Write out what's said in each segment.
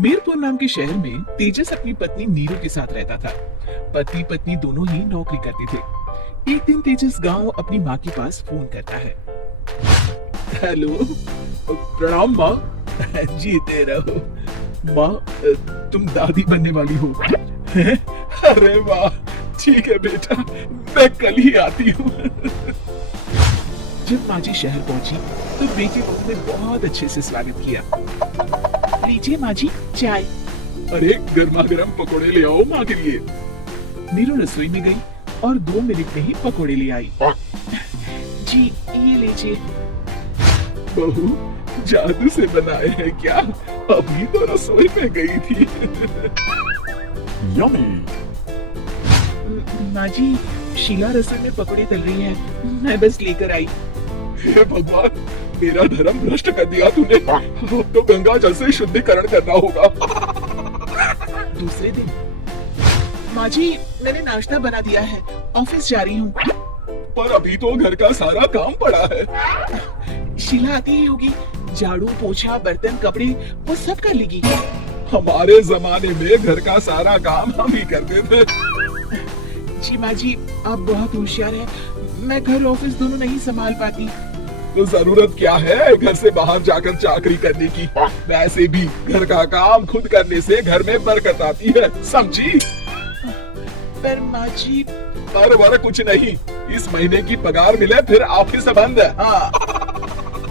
मीरपुर नाम के शहर में तेजस अपनी पत्नी नीरू के साथ रहता था। पति पत्नी दोनों ही नौकरी करते थे। एक दिन तेजस गांव अपनी माँ के पास फोन करता है। हेलो, प्रणाम माँ। जीते रहो माँ, तुम दादी बनने वाली हो। अरे वाह, ठीक है बेटा, मैं कल ही आती हूँ। जब माँ जी शहर पहुंची तो बेटी बहू ने बहुत अच्छे से स्वागत किया। लीजिए माँ जी चाय। अरे गर्मा गर्म पकौड़े ले आओ माँ के लिए। नीरू रसोई में गई और 2 मिनट में ही पकौड़े ले आई। जी ये लीजिए। बहू जादू से बनाए हैं क्या? अभी तो रसोई में गई थी। यम्मी। माँ जी शीला रसोई में पकौड़े तल रही है, मैं बस लेकर आई। हे भगवान, मेरा धर्म भ्रष्ट कर दिया तूने। तो गंगा जल से शुद्धिकरण करना होगा। दूसरे दिन, माँ जी मैंने नाश्ता बना दिया है, ऑफिस जा रही हूँ। पर अभी तो घर का सारा काम पड़ा है। शीला आती ही होगी, झाड़ू पोछा बर्तन कपड़े वो सब कर लेगी। हमारे जमाने में घर का सारा काम हम ही करते थे। जी माँ जी आप बहुत होशियार हैं, मैं घर ऑफिस दोनों नहीं संभाल पाती। तो जरूरत क्या है घर से बाहर जाकर चाकरी करने की? वैसे भी घर का काम खुद करने से घर में बरकत आती है, समझी? पर माँ जी पर कुछ नहीं, इस महीने की पगार मिले फिर ऑफिस बंद है। हाँ।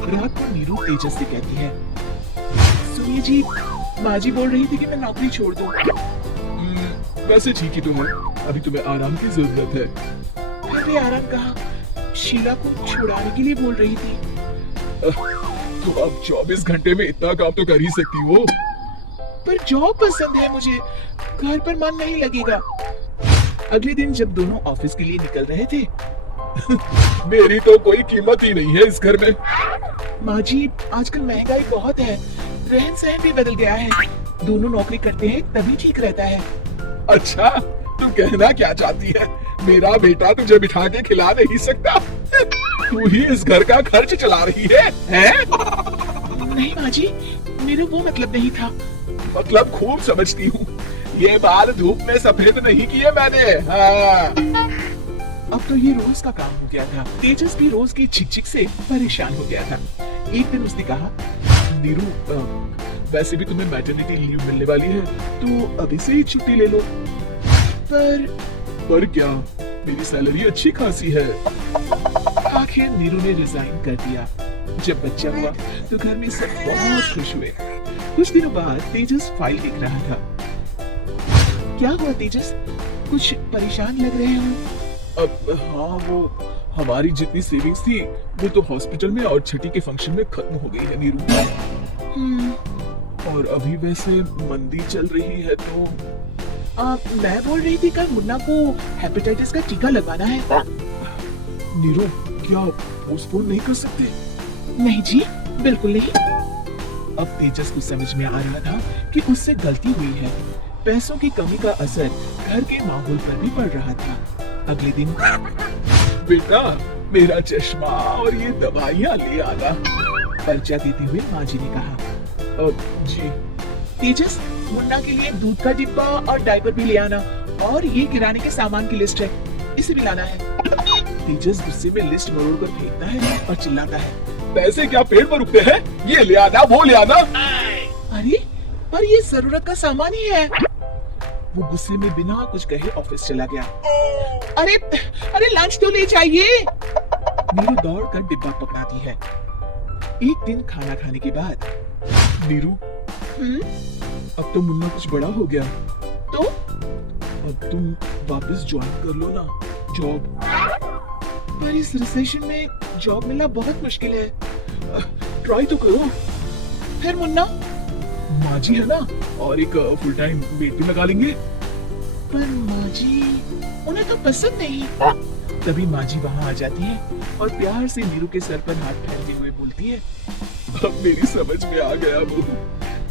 रात को नीरू तेजस से कहती है, सुनिए जी, माँ जी बोल रही थी कि मैं नौकरी छोड़ दूं। वैसे ठीक ही तो है, अभी तुम्हें आराम की जरूरत है। अरे आराम कहाँ, शीला को छुड़ाने के लिए बोल रही थी। तो अब 24 घंटे में इतना काम तो कर ही सकती हो। पर जॉब पसंद है मुझे, घर पर मन नहीं लगेगा। अगले दिन जब दोनों ऑफिस के लिए निकल रहे थे, मेरी तो कोई कीमत ही नहीं है इस घर में। माँ जी आजकल महंगाई बहुत है, रहन सहन भी बदल गया है, दोनों नौकरी करते हैं तभी ठीक रहता है। अच्छा, तू कहना क्या चाहती है? मेरा बेटा तुझे बिठा के खिला नहीं सकता? तू ही इस घर का खर्च चला रही है, हैं? नहीं माँ जी, मेरा वो मतलब नहीं था। मतलब खूब समझती हूँ, ये बाल धूप में सफेद नहीं किए मैंने। हाँ। अब तो ये रोज का काम हो गया था। तेजस भी रोज की चिक से परेशान हो गया था। एक दिन उसने कहा, नीरू वैसे भी तुम्हें मैटरनिटी लीव मिलने वाली है, तो अभी से ही छुट्टी ले लो। पर क्या, मेरी सैलरी अच्छी खासी है। आखिर नीरू ने रिजाइन कर दिया। जब बच्चा हुआ तो घर में सब बहुत खुश हुए। कुछ दिनों बाद तेजस फाइल देख रहा था। क्या हुआ तेजस, कुछ परेशान लग रहे हो? अब हाँ, वो हमारी जितनी सेविंग्स थी वो तो हॉस्पिटल में और छठी के फंक्शन में खत्म हो गई है नीरू। और अभी वैसे मंदी चल रही है तो मैं बोल रही थी कल मुन्ना को हेपेटाइटिस का टीका लगवाना है। नीरू क्या पोस्टपोन नहीं कर सकते? नहीं जी बिल्कुल नहीं। अब तेजस को समझ में आ रहा था कि उससे गलती हुई है। पैसों की कमी का असर घर के माहौल पर भी पड़ रहा था। अगले दिन, बेटा मेरा चश्मा और ये दवाइयाँ ले आना, पर्चा देते हुए माँ जी ने कहा। जी। तेजस मुन्ना के लिए दूध का डिब्बा और डायपर भी ले आना, और ये किराने के सामान की लिस्ट है, इसे भी लाना है। तेजस गुस्से में लिस्ट मरोड़ कर फेंकता है और चिल्लाता है, पैसे क्या पेड़ पर रुकते हैं? ये ले आना वो ले आना। अरे पर ये जरूरत का सामान ही है। वो गुस्से में बिना कुछ कहे ऑफिस चला गया। अरे अरे लंच तो ले जाइए। नीरू दौड़ कर डिब्बा पकड़ाती है। एक दिन खाना खाने के बाद, नीरू अब तो मुन्ना कुछ बड़ा हो गया, तो अब तुम वापस ज्वाइन कर लो ना जॉब। पर इस रिसेशन में जॉब मिलना बहुत मुश्किल है, ट्राई तो करो। फिर मुन्ना, माँ जी है ना, और एक फुल टाइम मेड भी लगा लेंगे। पर माँ जी उन्हें तो पसंद नहीं। तभी माँ जी वहाँ आ जाती है और प्यार से नीरू के सर पर हाथ फेरते हुए बोलती है, अब मेरी समझ में आ गया बहू,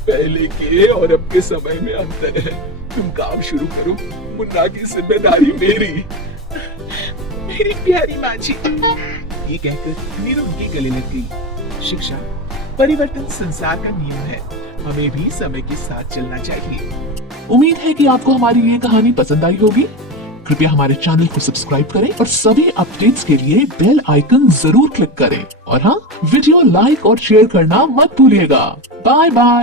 पहले के और अब के समय में अंतर है। तुम काम शुरू करो, मुन्ना की जिम्मेदारी मेरी। मेरी प्यारी माँ जी। ये कहकर नीरू उनके गले लग गई। शिक्षा परिवर्तन संसार का नियम है, हमें भी समय के साथ चलना चाहिए। उम्मीद है कि आपको हमारी ये कहानी पसंद आई होगी। कृपया हमारे चैनल को सब्सक्राइब करें और सभी अपडेट्स के लिए बेल आइकन जरूर क्लिक करें। और हाँ, वीडियो लाइक और शेयर करना मत भूलिएगा। Bye bye.